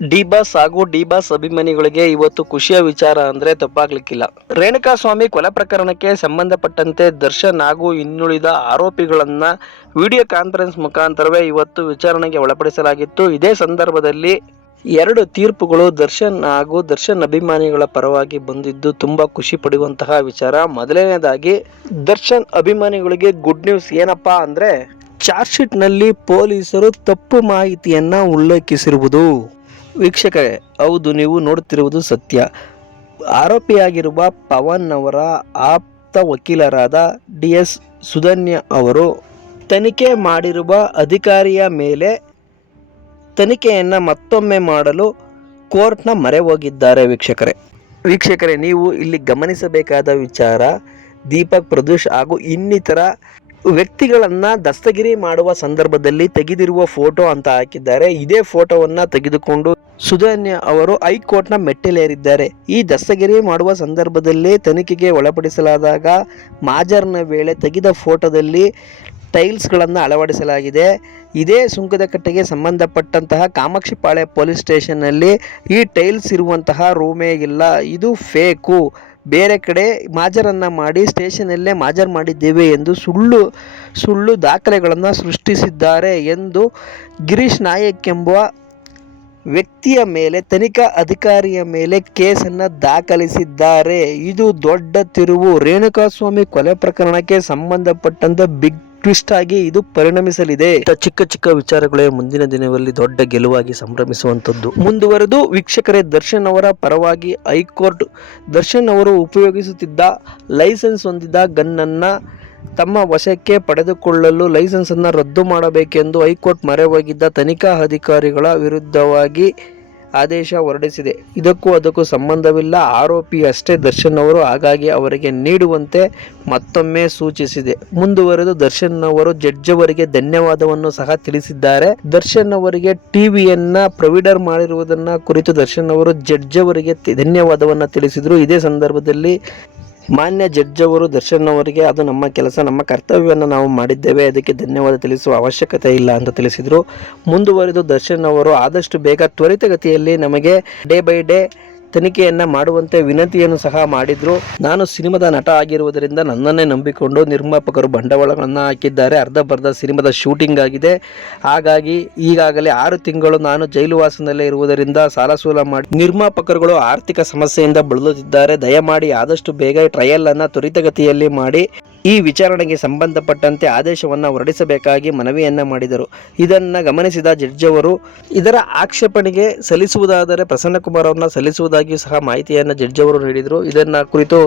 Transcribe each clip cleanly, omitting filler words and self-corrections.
D boss ಹಾಗೂ D boss ಅಭಿಮಾನಿಗಳಿಗೆ ಇವತ್ತು ಖುಷಿಯ ವಿಚಾರ ಅಂದ್ರೆ ತಪ್ಪಾಗ್ಲಿಕ್ಕಿಲ್ಲ. ರೇಣುಕಾಸ್ವಾಮಿ ಕೊಲೆ ಪ್ರಕರಣಕ್ಕೆ ಸಂಬಂಧಪಟ್ಟಂತೆ ದರ್ಶನ್ ಹಾಗೂ ಇನ್ನುಳಿದ ಆರೋಪಿಗಳನ್ನ ವಿಡಿಯೋ ಕಾನ್ಫರೆನ್ಸ್ ಮುಖಾಂತರವೇ ಇವತ್ತು ವಿಚಾರಣೆಗೆ ಒಳಪಡಿಸಲಾಗಿತ್ತು. ಇದೇ ಸಂದರ್ಭದಲ್ಲಿ ಎರಡು ತೀರ್ಪುಗಳು ದರ್ಶನ್ ಹಾಗೂ ದರ್ಶನ್ ಅಭಿಮಾನಿಗಳ ಪರವಾಗಿ ಬಂದಿದ್ದು ತುಂಬಾ ಖುಷಿ ಪಡುವಂತಹ ವಿಚಾರ. ಮೊದಲನೇದಾಗಿ ದರ್ಶನ್ ಅಭಿಮಾನಿಗಳಿಗೆ ಗುಡ್ ನ್ಯೂಸ್ ಏನಪ್ಪಾ ಅಂದ್ರೆ, ಚಾರ್ಜ್ ಶೀಟ್ ನಲ್ಲಿ ಪೊಲೀಸರು ತಪ್ಪು ಮಾಹಿತಿಯನ್ನ ಉಲ್ಲೇಖಿಸಿರುವುದು. ವೀಕ್ಷಕರೇ, ಹೌದು, ನೀವು ನೋಡುತ್ತಿರುವುದು ಸತ್ಯ. ಆರೋಪಿಯಾಗಿರುವ ಪವನ್ ಅವರ ಆಪ್ತ ವಕೀಲರಾದ DS ಸುಧನ್ಯ ಅವರು ತನಿಖೆ ಮಾಡಿರುವ ಅಧಿಕಾರಿಯ ಮೇಲೆ ತನಿಖೆಯನ್ನು ಮತ್ತೊಮ್ಮೆ ಮಾಡಲು ಕೋರ್ಟ್ನ ಮೊರೆ ಹೋಗಿದ್ದಾರೆ. ವೀಕ್ಷಕರೇ, ನೀವು ಇಲ್ಲಿ ಗಮನಿಸಬೇಕಾದ ವಿಚಾರ, ದೀಪಕ್ ಪ್ರದೂಷ್ ಹಾಗೂ ಇನ್ನಿತರ ವ್ಯಕ್ತಿಗಳನ್ನು ದಸ್ತಗಿರಿ ಮಾಡುವ ಸಂದರ್ಭದಲ್ಲಿ ತೆಗೆದಿರುವ ಫೋಟೋ ಅಂತ ಹಾಕಿದ್ದಾರೆ. ಇದೇ ಫೋಟೋವನ್ನು ತೆಗೆದುಕೊಂಡು ಸುಧನ್ಯ ಅವರು ಹೈಕೋರ್ಟ್ನ ಮೆಟ್ಟಿಲೇರಿದ್ದಾರೆ. ಈ ದಸ್ತಗಿರಿ ಮಾಡುವ ಸಂದರ್ಭದಲ್ಲಿ ತನಿಖೆಗೆ ಒಳಪಡಿಸಲಾದಾಗ ಮಾಜರ್ನ ವೇಳೆ ತೆಗೆದ ಫೋಟೋದಲ್ಲಿ ಟೈಲ್ಸ್ಗಳನ್ನು ಅಳವಡಿಸಲಾಗಿದೆ. ಇದೇ ಸುಂಕದಕಟ್ಟೆಗೆ ಸಂಬಂಧಪಟ್ಟಂತಹ ಕಾಮಾಕ್ಷಿಪಾಳ್ಯ ಪೊಲೀಸ್ ಸ್ಟೇಷನ್ನಲ್ಲಿ ಈ ಟೈಲ್ಸ್ ಇರುವಂತಹ ರೂಮೇ ಇಲ್ಲ, ಇದು ಫೇಕು, ಬೇರೆ ಕಡೆ ಮಾಜರನ್ನು ಮಾಡಿ ಸ್ಟೇಷನಲ್ಲೇ ಮಾಜರ್ ಮಾಡಿದ್ದೇವೆ ಎಂದು ಸುಳ್ಳು ದಾಖಲೆಗಳನ್ನು ಸೃಷ್ಟಿಸಿದ್ದಾರೆ ಎಂದು ಗಿರೀಶ್ ನಾಯಕ್ ಎಂಬ ವ್ಯಕ್ತಿಯ ಮೇಲೆ, ತನಿಖಾ ಅಧಿಕಾರಿಯ ಮೇಲೆ ಕೇಸನ್ನು ದಾಖಲಿಸಿದ್ದಾರೆ. ಇದು ದೊಡ್ಡ ತಿರುವು. ರೇಣುಕಾಸ್ವಾಮಿ ಕೊಲೆ ಪ್ರಕರಣಕ್ಕೆ ಸಂಬಂಧಪಟ್ಟಂತೆ ಬಿಗ್ ಟ್ವಿಸ್ಟ್ ಆಗಿ ಇದು ಪರಿಣಮಿಸಲಿದೆ. ಚಿಕ್ಕ ಚಿಕ್ಕ ವಿಚಾರಗಳೇ ಮುಂದಿನ ದಿನಗಳಲ್ಲಿ ದೊಡ್ಡ ಗೆಲುವಾಗಿ ಸಂಭ್ರಮಿಸುವಂಥದ್ದು. ಮುಂದುವರೆದು ವೀಕ್ಷಕರೇ, ದರ್ಶನ್ ಅವರ ಪರವಾಗಿ ಹೈಕೋರ್ಟ್ ದರ್ಶನ್ ಅವರು ಉಪಯೋಗಿಸುತ್ತಿದ್ದ ಲೈಸೆನ್ಸ್ ಹೊಂದಿದ ಗನ್ನನ್ನು ತಮ್ಮ ವಶಕ್ಕೆ ಪಡೆದುಕೊಳ್ಳಲು ಲೈಸೆನ್ಸ್ ಅನ್ನು ರದ್ದು ಮಾಡಬೇಕೆಂದು ಹೈಕೋರ್ಟ್ ಮೊರೆ ಹೋಗಿದ್ದ ತನಿಖಾ ಅಧಿಕಾರಿಗಳ ವಿರುದ್ಧವಾಗಿ ಆದೇಶ ಹೊರಡಿಸಿದೆ. ಅದಕ್ಕೂ ಸಂಬಂಧವಿಲ್ಲ, ಆರೋಪಿ ಅಷ್ಟೇ ದರ್ಶನ್ ಅವರು, ಹಾಗಾಗಿ ಅವರಿಗೆ ನೀಡುವಂತೆ ಮತ್ತೊಮ್ಮೆ ಸೂಚಿಸಿದೆ. ಮುಂದುವರೆದು ದರ್ಶನ್ ಅವರು ಜಡ್ಜ್ ಅವರಿಗೆ ಧನ್ಯವಾದವನ್ನು ಸಹ ತಿಳಿಸಿದ್ದಾರೆ. ದರ್ಶನ್ ಅವರಿಗೆ ಟಿವಿಯನ್ನ ಪ್ರೊವೈಡರ್ ಮಾಡಿರುವುದನ್ನ ಕುರಿತು ದರ್ಶನ್ ಅವರು ಜಡ್ಜ್ ಅವರಿಗೆ ಧನ್ಯವಾದವನ್ನು ತಿಳಿಸಿದರು. ಇದೇ ಸಂದರ್ಭದಲ್ಲಿ ಮಾನ್ಯ ಜಡ್ಜ್ ಅವರು ದರ್ಶನ್ ಅವರಿಗೆ, ಅದು ನಮ್ಮ ಕೆಲಸ, ನಮ್ಮ ಕರ್ತವ್ಯವನ್ನು ನಾವು ಮಾಡಿದ್ದೇವೆ, ಅದಕ್ಕೆ ಧನ್ಯವಾದ ತಿಳಿಸುವ ಅವಶ್ಯಕತೆ ಇಲ್ಲ ಅಂತ ತಿಳಿಸಿದರು. ಮುಂದುವರೆದು ದರ್ಶನ್ ಅವರು ಆದಷ್ಟು ಬೇಗ ತ್ವರಿತಗತಿಯಲ್ಲಿ ನಮಗೆ ಡೇ ಬೈ ಡೇ ತನಿಖೆಯನ್ನು ಮಾಡುವಂತೆ ವಿನಂತಿಯನ್ನು ಸಹ ಮಾಡಿದರು. ನಾನು ಸಿನಿಮಾದ ನಟ ಆಗಿರುವುದರಿಂದ ನನ್ನನ್ನೇ ನಂಬಿಕೊಂಡು ನಿರ್ಮಾಪಕರು ಬಂಡವಾಳಗಳನ್ನು ಹಾಕಿದ್ದಾರೆ. ಅರ್ಧಬರ್ಧ ಸಿನಿಮಾದ ಶೂಟಿಂಗ್ ಆಗಿದೆ. ಹಾಗಾಗಿ ಈಗಾಗಲೇ 6 ತಿಂಗಳು ನಾನು ಜೈಲುವಾಸದಲ್ಲೇ ಇರುವುದರಿಂದ ಸಾಲ ಮಾಡಿ ನಿರ್ಮಾಪಕರುಗಳು ಆರ್ಥಿಕ ಸಮಸ್ಯೆಯಿಂದ ಬಳಲುತ್ತಿದ್ದಾರೆ. ದಯಮಾಡಿ ಆದಷ್ಟು ಬೇಗ ಟ್ರಯಲ್ ಅನ್ನು ತ್ವರಿತಗತಿಯಲ್ಲಿ ಮಾಡಿ ಈ ವಿಚಾರಣೆಗೆ ಸಂಬಂಧಪಟ್ಟಂತೆ ಆದೇಶವನ್ನು ಹೊರಡಿಸಬೇಕಾಗಿ ಮನವಿಯನ್ನ ಮಾಡಿದರು. ಇದನ್ನು ಗಮನಿಸಿದ ಜಡ್ಜ್ ಅವರು ಇದರ ಆಕ್ಷೇಪಣೆಗೆ ಸಲ್ಲಿಸುವುದಾದರೆ ಪ್ರಸನ್ನಕುಮಾರ್ ಅವರನ್ನ ಸಲ್ಲಿಸುವುದಾಗಿಯೂ ಸಹ ಮಾಹಿತಿಯನ್ನು ಜಡ್ಜ್ ಅವರು ನೀಡಿದರು. ಇದನ್ನು ಕುರಿತು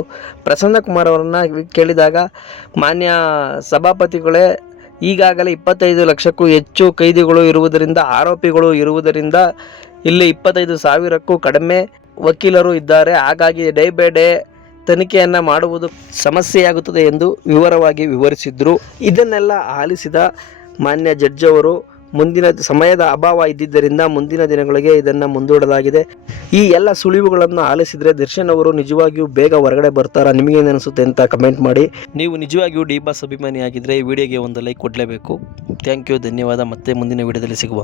ಪ್ರಸನ್ನಕುಮಾರ್ ಅವರನ್ನ ಕೇಳಿದಾಗ, ಮಾನ್ಯ ಸಭಾಪತಿಗಳೇ, ಈಗಾಗಲೇ 25 ಲಕ್ಷಕ್ಕೂ ಹೆಚ್ಚು ಕೈದಿಗಳು ಇರುವುದರಿಂದ, ಆರೋಪಿಗಳು ಇರುವುದರಿಂದ ಇಲ್ಲಿ 25,000ಕ್ಕೂ ಕಡಿಮೆ ವಕೀಲರು ಇದ್ದಾರೆ. ಹಾಗಾಗಿ ಡೇ ಬೈ ಡೇ ತನಿಖೆಯನ್ನು ಮಾಡುವುದು ಸಮಸ್ಯೆಯಾಗುತ್ತದೆ ಎಂದು ವಿವರವಾಗಿ ವಿವರಿಸಿದ್ರು. ಇದನ್ನೆಲ್ಲ ಆಲಿಸಿದ ಮಾನ್ಯ ಜಡ್ಜ್ ಅವರು, ಮುಂದಿನ ಸಮಯದ ಅಭಾವ ಇದ್ದಿದ್ದರಿಂದ ಮುಂದಿನ ದಿನಗಳಿಗೆ ಇದನ್ನು ಮುಂದೂಡಲಾಗಿದೆ. ಈ ಎಲ್ಲ ಸುಳಿವುಗಳನ್ನು ಆಲಿಸಿದರೆ ದರ್ಶನ್ ಅವರು ನಿಜವಾಗಿಯೂ ಬೇಗ ಹೊರಗಡೆ ಬರ್ತಾರಾ, ನಿಮಗೇನು ಅನಿಸುತ್ತೆ ಅಂತ ಕಮೆಂಟ್ ಮಾಡಿ. ನೀವು ನಿಜವಾಗಿಯೂ ಡಿ ಬಾಸ್ ಅಭಿಮಾನಿ ಆಗಿದ್ದರೆ ಈ ವಿಡಿಯೋಗೆ ಒಂದು ಲೈಕ್ ಕೊಡಲೇಬೇಕು. ಥ್ಯಾಂಕ್ ಯು, ಧನ್ಯವಾದ. ಮತ್ತೆ ಮುಂದಿನ ವಿಡಿಯೋದಲ್ಲಿ ಸಿಗುವ.